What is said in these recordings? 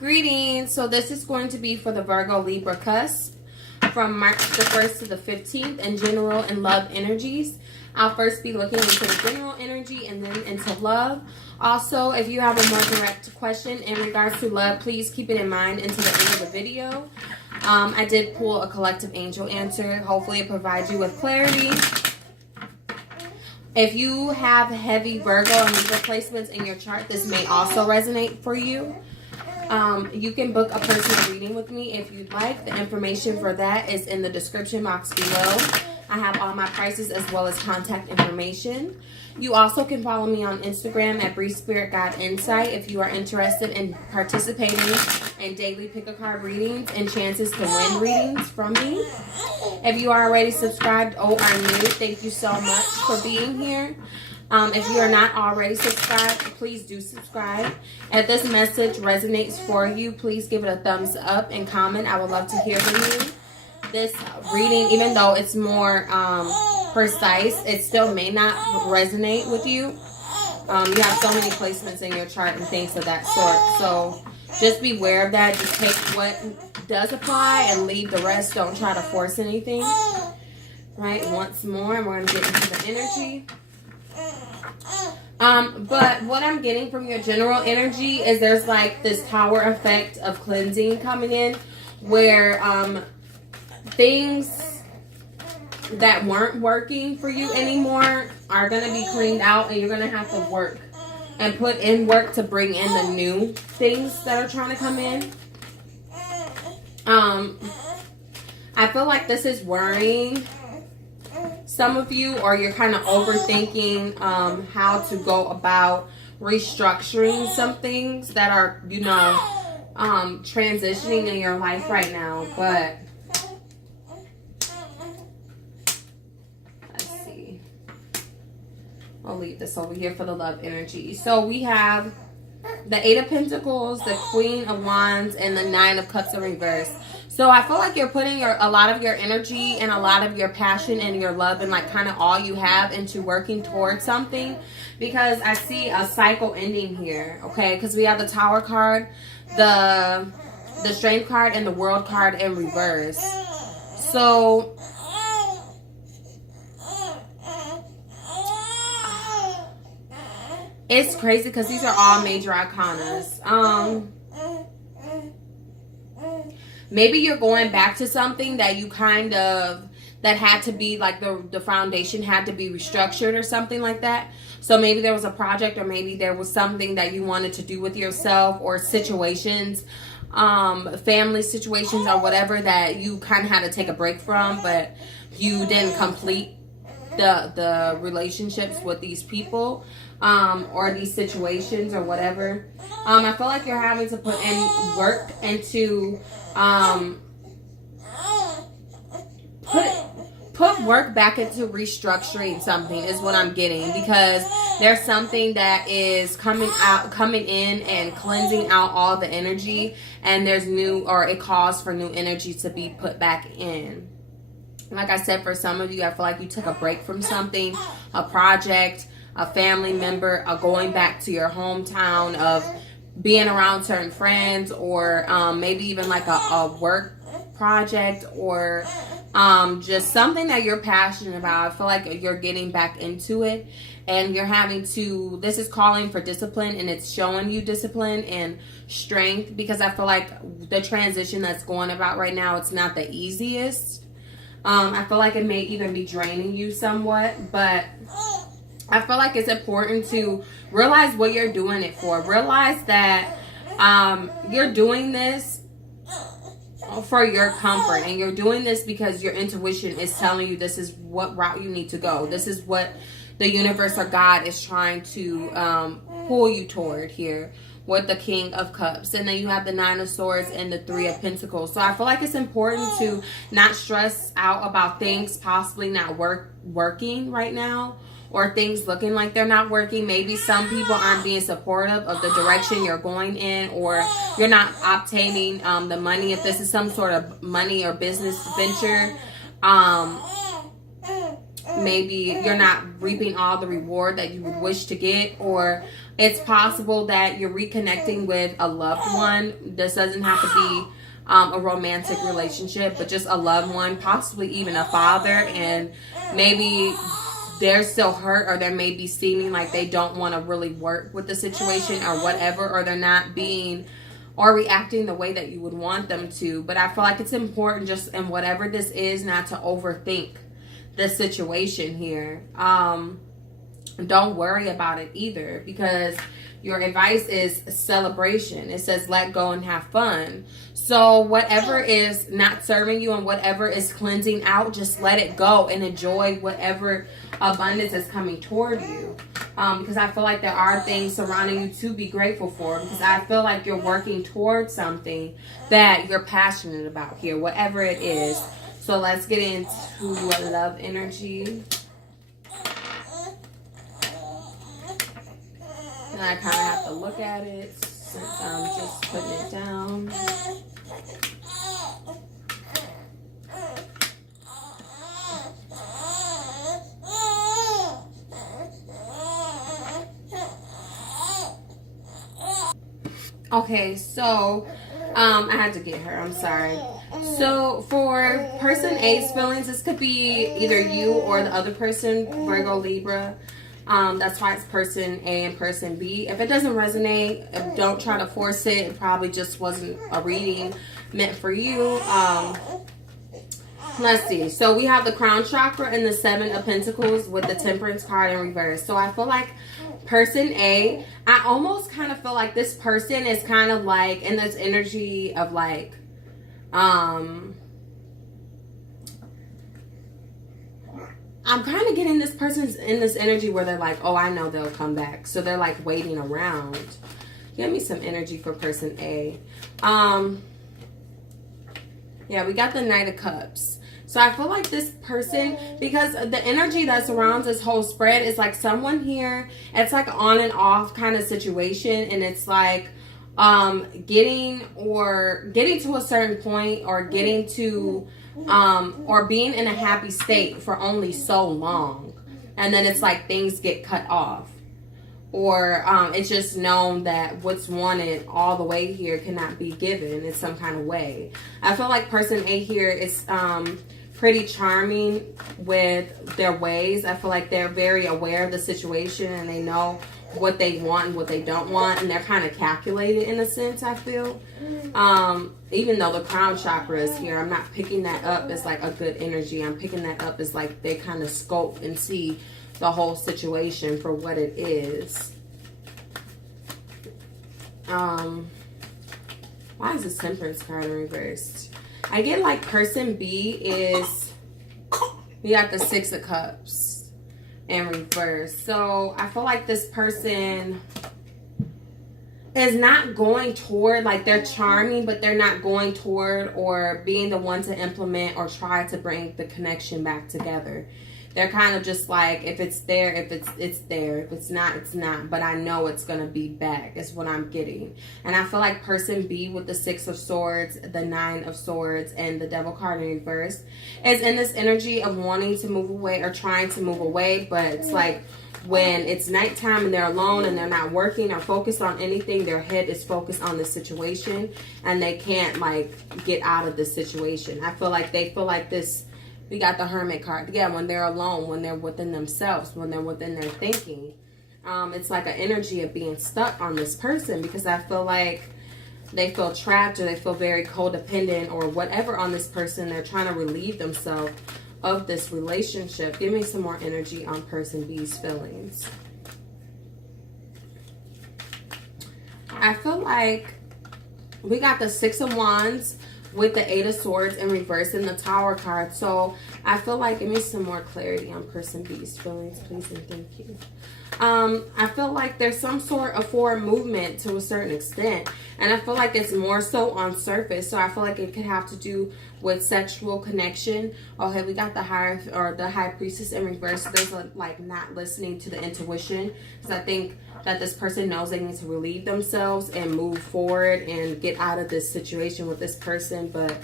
Greetings. So this is going to be for the Virgo Libra Cusp from March the 1st to the 15th in general and love energies. I'll first be looking into the general energy and then into love. Also, if you have a more direct question in regards to love, please keep it in mind until the end of the video. I did pull a collective angel answer. Hopefully it provides you with clarity. If you have heavy Virgo and Libra placements in your chart, this may also resonate for you. You can book a personal reading with me if you'd like. The information for that is in the description box below. I have all my prices as well as contact information. You also can follow me on Instagram at Brief Spirit Guide Insight if you are interested in participating in daily pick-a-card readings and chances to win readings from me. If you are already subscribed or are new, thank you so much for being here. If you are not already subscribed, please do subscribe. If this message resonates for you, please give it a thumbs up and comment. I would love to hear from you. This reading, even though it's more precise, it still may not resonate with you. You have so many placements in your chart and things of that sort. So just beware of that. Just take what does apply and leave the rest. Don't try to force anything. Right? Once more, and we're going to get into the energy. But what I'm getting from your general energy is there's like this tower effect of cleansing coming in where things that weren't working for you anymore are going to be cleaned out, and you're going to have to work and put in work to bring in the new things that are trying to come in. I feel like this is worrying some of you, or you're kind of overthinking how to go about restructuring some things that are, you know, transitioning in your life right now. But let's see. I'll leave this over here for the love energy. So we have the Eight of Pentacles, the Queen of Wands, and the Nine of Cups in reverse. So I feel like you're putting a lot of your energy and a lot of your passion and your love and like kind of all you have into working towards something, because I see a cycle ending here, okay? Because we have the Tower card, the Strength card, and the World card in reverse. So it's crazy because these are all major arcanas. Maybe you're going back to something that you kind of, that had to be like the foundation had to be restructured or something like that. So maybe there was a project, or maybe there was something that you wanted to do with yourself, or situations, family situations or whatever, that you kind of had to take a break from, but you didn't complete the relationships with these people, or these situations or whatever. I feel like you're having to put in work into put work back into restructuring something is what I'm getting, because there's something that is coming in and cleansing out all the energy, and there's new, or it calls for new energy to be put back in. Like I said, for some of you, I feel like you took a break from something, a project, a family member, going back to your hometown, of being around certain friends, or maybe even like a work project, or just something that you're passionate about. I feel like you're getting back into it, and you're having to, this is calling for discipline, and it's showing you discipline and strength, because I feel like the transition that's going about right now, it's not the easiest. I feel like it may even be draining you somewhat, but I feel like it's important to realize what you're doing it for. Realize that you're doing this for your comfort, and you're doing this because your intuition is telling you this is what route you need to go. This is what the universe or God is trying to pull you toward here with the King of Cups. And then you have the Nine of Swords and the Three of Pentacles. So I feel like it's important to not stress out about things possibly not working right now, or things looking like they're not working. Maybe some people aren't being supportive of the direction you're going in, or you're not obtaining the money. If this is some sort of money or business venture, maybe you're not reaping all the reward that you would wish to get, or it's possible that you're reconnecting with a loved one. This doesn't have to be a romantic relationship, but just a loved one, possibly even a father, and maybe they're still hurt, or they may be seeming like they don't want to really work with the situation or whatever, or they're not being or reacting the way that you would want them to. But I feel like it's important, just in whatever this is, not to overthink the situation here. Don't worry about it either, because your advice is celebration. It says let go and have fun. So whatever is not serving you and whatever is cleansing out, just let it go and enjoy whatever abundance is coming toward you. Because I feel like there are things surrounding you to be grateful for, because I feel like you're working towards something that you're passionate about here, whatever it is. So let's get into love energy. And I kind of have to look at it since I'm just putting it down. Okay, so I had to get her. I'm sorry. So for person A's feelings, this could be either you or the other person, Virgo, Libra. That's why it's person A and person B. If it doesn't resonate, don't try to force it. It probably just wasn't a reading meant for you. Let's see. So we have the crown chakra and the 7 of pentacles with the temperance card in reverse. So I feel like person A, I almost kind of feel like this person is kind of like in this energy of like, I'm kind of getting this person's in this energy where they're like, oh, I know they'll come back. So they're like waiting around. Give me some energy for person A. Yeah, we got the Knight of Cups. So I feel like this person, because the energy that surrounds this whole spread is like someone here, it's like on and off kind of situation. And it's like getting to a certain point, or getting to or being in a happy state for only so long, and then it's like things get cut off, or it's just known that what's wanted all the way here cannot be given in some kind of way. I feel like person A here is pretty charming with their ways. I feel like they're very aware of the situation, and they know what they want and what they don't want, and they're kind of calculated in a sense, I feel. Even though the crown chakra is here, I'm not picking that up as like a good energy. I'm picking that up as like they kind of scope and see the whole situation for what it is. Why is this temperance card in reversed? I get like person B is, we got the 6 of Cups in reverse. So I feel like this person is not going toward, like they're charming, but they're not going toward or being the one to implement or try to bring the connection back together. They're kind of just like, if it's there, if it's there. If it's not, it's not. But I know it's going to be back is what I'm getting. And I feel like person B with the 6 of Swords, the 9 of Swords, and the Devil card in reverse is in this energy of wanting to move away or trying to move away. But it's like when it's nighttime and they're alone and they're not working or focused on anything, their head is focused on the situation and they can't like get out of this situation. I feel like they feel like this. We got the Hermit card. Yeah, when they're alone, when they're within themselves, when they're within their thinking. It's like an energy of being stuck on this person, because I feel like they feel trapped or they feel very codependent or whatever on this person. They're trying to relieve themselves of this relationship. Give me some more energy on person B's feelings. I feel like we got the 6 of Wands with the 8 of Swords in reverse in the Tower card. So I feel like, give me some more clarity on person B's feelings, please, and thank you. I feel like there's some sort of forward movement to a certain extent, and I feel like it's more so on surface. So I feel like it could have to do with sexual connection. Okay, we got the High Priestess in reverse. There's like not listening to the intuition, because I think that this person knows they need to relieve themselves and move forward and get out of this situation with this person. But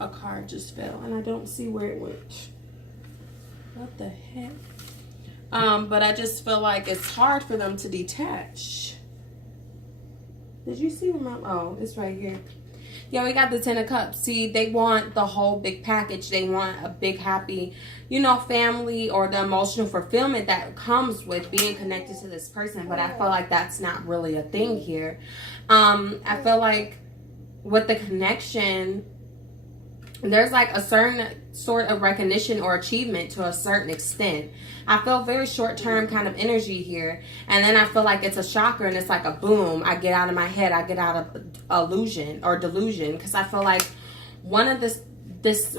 a card just fell and I don't see where it went. What the heck? But I just feel like it's hard for them to detach. Did you see my, oh, it's right here. Yeah, we got the 10 of Cups. See, they want the whole big package. They want a big, happy, you know, family, or the emotional fulfillment that comes with being connected to this person. But I feel like that's not really a thing here. I feel like with the connection, there's like a certain sort of recognition or achievement to a certain extent. I feel very short-term kind of energy here. And then I feel like it's a shocker and it's like a boom. I get out of my head. I get out of illusion or delusion. Because I feel like one of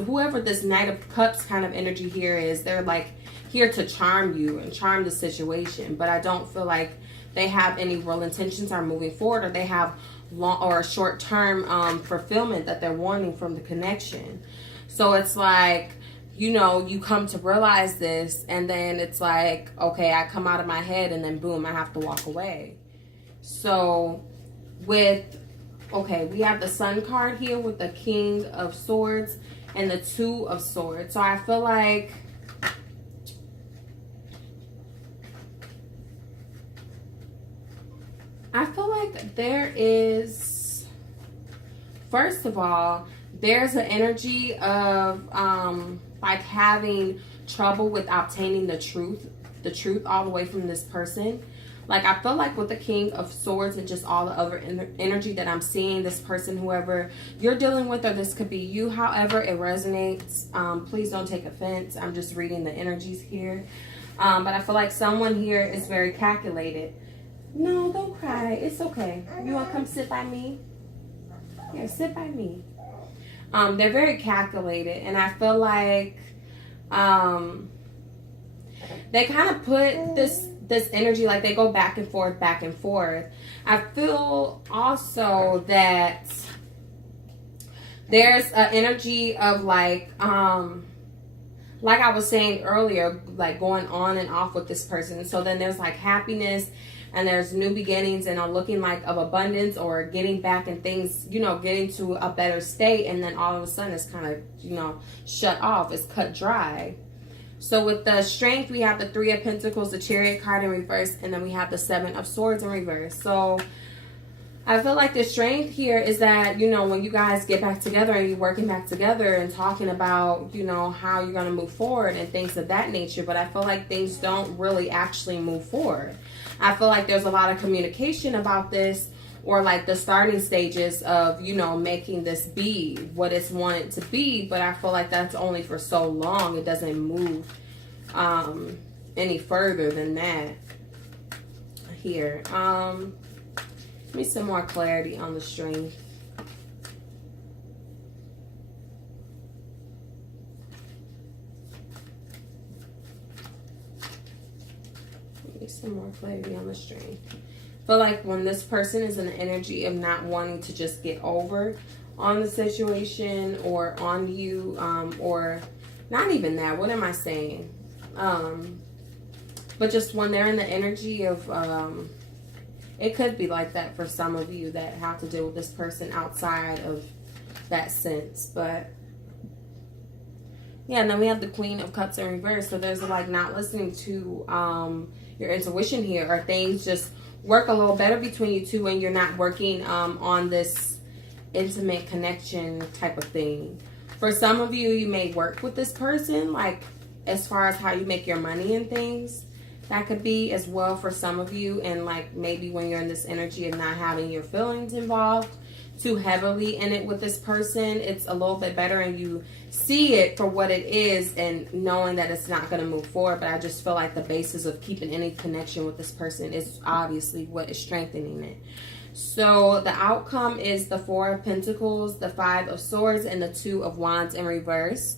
whoever this Knight of Cups kind of energy here is, they're like here to charm you and charm the situation. But I don't feel like they have any real intentions on moving forward, or they have long or short-term fulfillment that they're wanting from the connection. So it's like, you know, you come to realize this, and then it's like, okay, I come out of my head, and then boom, I have to walk away. So okay, we have the Sun card here with the King of Swords and the Two of Swords. So I feel like there is, first of all, there's an energy of like having trouble with obtaining the truth all the way from this person. Like, I feel like with the King of Swords and just all the other energy that I'm seeing, this person, whoever you're dealing with, or this could be you, however it resonates, please don't take offense. I'm just reading the energies here. But I feel like someone here is very calculated. No, don't cry. It's okay. You want to come sit by me? Here, sit by me. They're very calculated, and I feel like they kind of put this energy, like they go back and forth, back and forth. I feel also that there's an energy of like I was saying earlier, like going on and off with this person. So then there's like happiness, and there's new beginnings, and I'm looking like of abundance, or getting back and things, you know, getting to a better state. And then all of a sudden it's kind of, you know, shut off. It's cut dry. So with the Strength, we have the Three of Pentacles, the Chariot card in reverse, and then we have the Seven of Swords in reverse. So I feel like the Strength here is that, you know, when you guys get back together and you're working back together and talking about, you know, how you're going to move forward and things of that nature. But I feel like things don't really actually move forward. I feel like there's a lot of communication about this, or like the starting stages of, you know, making this be what it's wanted to be. But I feel like that's only for so long. It doesn't move any further than that here. Give me some more clarity on the Strength. Some more clarity on the Strength. Feel like when this person is in the energy of not wanting to just get over on the situation or on you, or not even that, what am I saying? But just when they're in the energy of, it could be like that for some of you that have to deal with this person outside of that sense. But yeah, and then we have the Queen of Cups in reverse. So there's like not listening to your intuition here, or things just work a little better between you two when you're not working on this intimate connection type of thing. For some of you, you may work with this person, like as far as how you make your money and things. That could be as well for some of you. And like maybe when you're in this energy of not having your feelings involved too heavily in it with this person, it's a little bit better and you see it for what it is, and knowing that it's not going to move forward. But I just feel like the basis of keeping any connection with this person is obviously what is strengthening it. So the outcome is the Four of Pentacles, the Five of Swords, and the Two of Wands in reverse.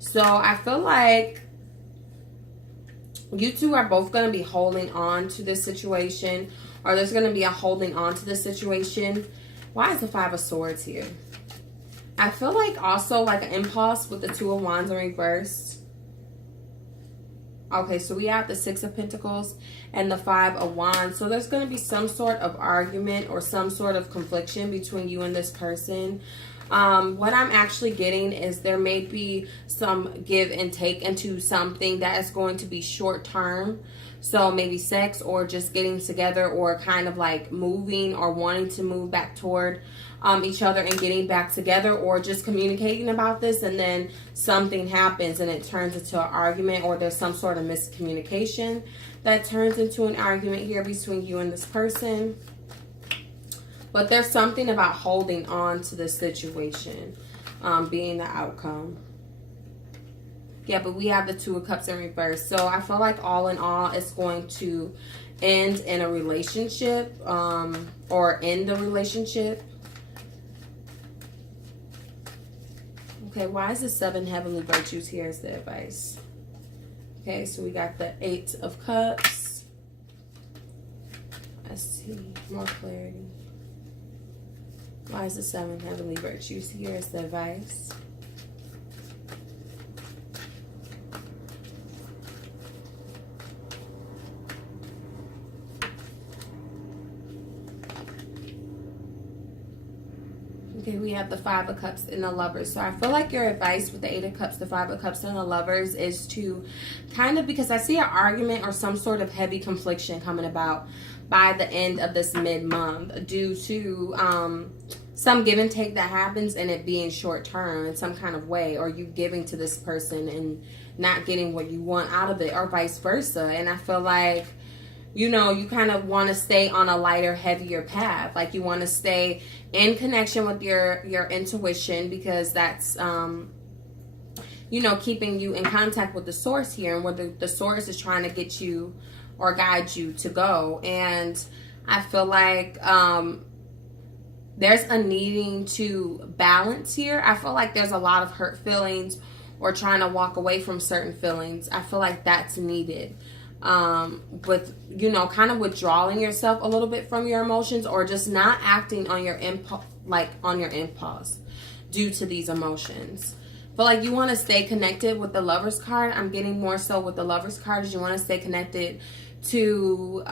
So I feel like you two are both going to be holding on to this situation, or there's going to be a holding on to this situation. Why is the Five of Swords here? I feel like also like an impulse with the Two of Wands in reverse. Okay, so we have the Six of Pentacles and the Five of Wands. So there's going to be some sort of argument or some sort of confliction between you and this person. What I'm actually getting is there may be some give and take into something that is going to be short term. So maybe sex or just getting together or kind of like moving or wanting to move back toward each other and getting back together, or just communicating about this, and then something happens and it turns into an argument, or there's some sort of miscommunication that turns into an argument here between you and this person. But there's something about holding on to this situation being the outcome. Yeah, but we have the Two of Cups in reverse. So I feel like all in all, it's going to end in a relationship or end the relationship. Okay, why is the 7 heavenly virtues here as the advice? Okay, so we got the 8 of Cups. Let's see, more clarity. Why is the 7 heavenly virtues here as the advice? Okay, we have the 5 of Cups and the Lovers. So I feel like your advice with the 8 of Cups, the 5 of Cups, and the Lovers is to kind of, because I see an argument or some sort of heavy confliction coming about by the end of this mid-month due to some give and take that happens and it being short term in some kind of way, or you giving to this person and not getting what you want out of it, or vice versa. And I feel like, you know, you kind of want to stay on a lighter, heavier path. Like you want to stay in connection with your intuition, because that's, you know, keeping you in contact with the source here, and where the source is trying to get you or guide you to go. And I feel like there's a needing to balance here. I feel like there's a lot of hurt feelings or trying to walk away from certain feelings. I feel like that's needed. With, you know, kind of withdrawing yourself a little bit from your emotions, or just not acting on your impulse due to these emotions. But like you want to stay connected with the Lover's card. I'm getting more so with the Lover's card is you want to stay connected to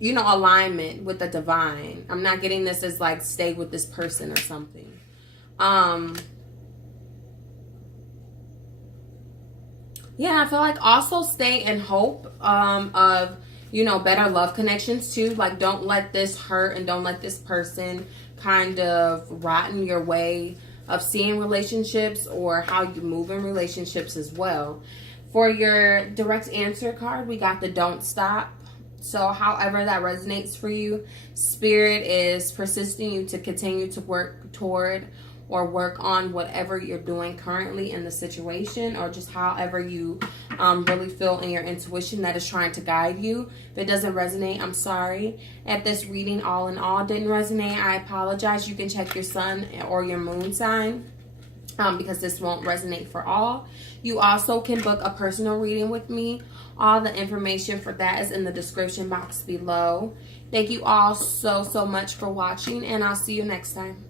you know, alignment with the divine. I'm not getting this as like stay with this person or something. Yeah, I feel like also stay in hope of, you know, better love connections too. Like don't let this hurt and don't let this person kind of rotten your way of seeing relationships or how you move in relationships as well. For your direct answer card, we got the Don't Stop. So however that resonates for you, Spirit is persisting you to continue to work toward or work on whatever you're doing currently in the situation, or just however you really feel in your intuition that is trying to guide you. If it doesn't resonate, I'm sorry. If this reading all in all didn't resonate, I apologize. You can check your sun or your moon sign because this won't resonate for all. You also can book a personal reading with me. All the information for that is in the description box below. Thank you all so much for watching, and I'll see you next time.